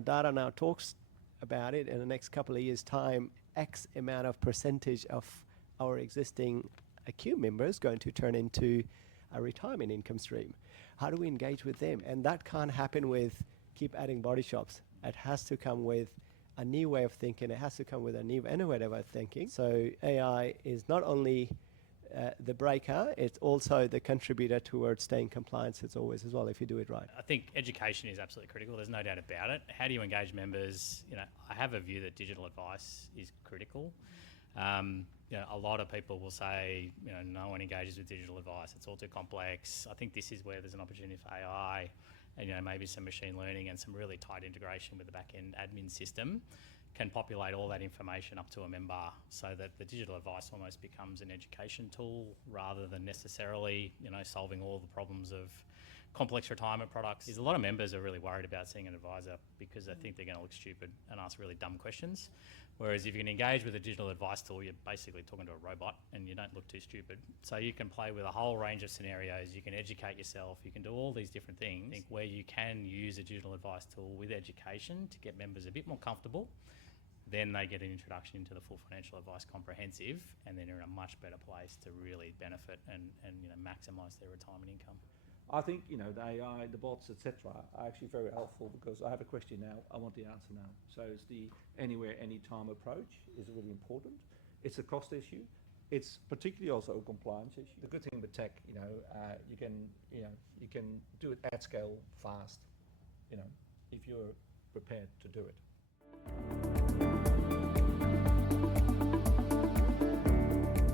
data now talks about it. In the next couple of years' time, X amount of percentage of our existing ACCU members going to turn into a retirement income stream. How do we engage with them? And that can't happen with keep adding body shops. It has to come with a new way of thinking. It has to come with a new innovative way of thinking. So AI is not only the breaker, it's also the contributor towards staying compliant as always as well, if you do it right. I think education is absolutely critical. There's no doubt about it. How do you engage members? I have a view that digital advice is critical. A lot of people will say, no one engages with digital advice. It's all too complex. I think this is where there's an opportunity for AI and, maybe some machine learning and some really tight integration with the back-end admin system can populate all that information up to a member so that the digital advice almost becomes an education tool rather than necessarily, solving all the problems of complex retirement products. A lot of members are really worried about seeing an advisor because they think they're going to look stupid and ask really dumb questions. Whereas if you can engage with a digital advice tool, you're basically talking to a robot and you don't look too stupid. So you can play with a whole range of scenarios. You can educate yourself. You can do all these different things. I think where you can use a digital advice tool with education to get members a bit more comfortable, then they get an introduction into the full financial advice comprehensive, and then they're in a much better place to really benefit and maximise their retirement income. I think, the AI, the bots, etc. are actually very helpful because I have a question now, I want the answer now. So it's the anywhere, anytime approach is really important. It's a cost issue. It's particularly also a compliance issue. The good thing with tech, you can do it at scale fast, if you're prepared to do it.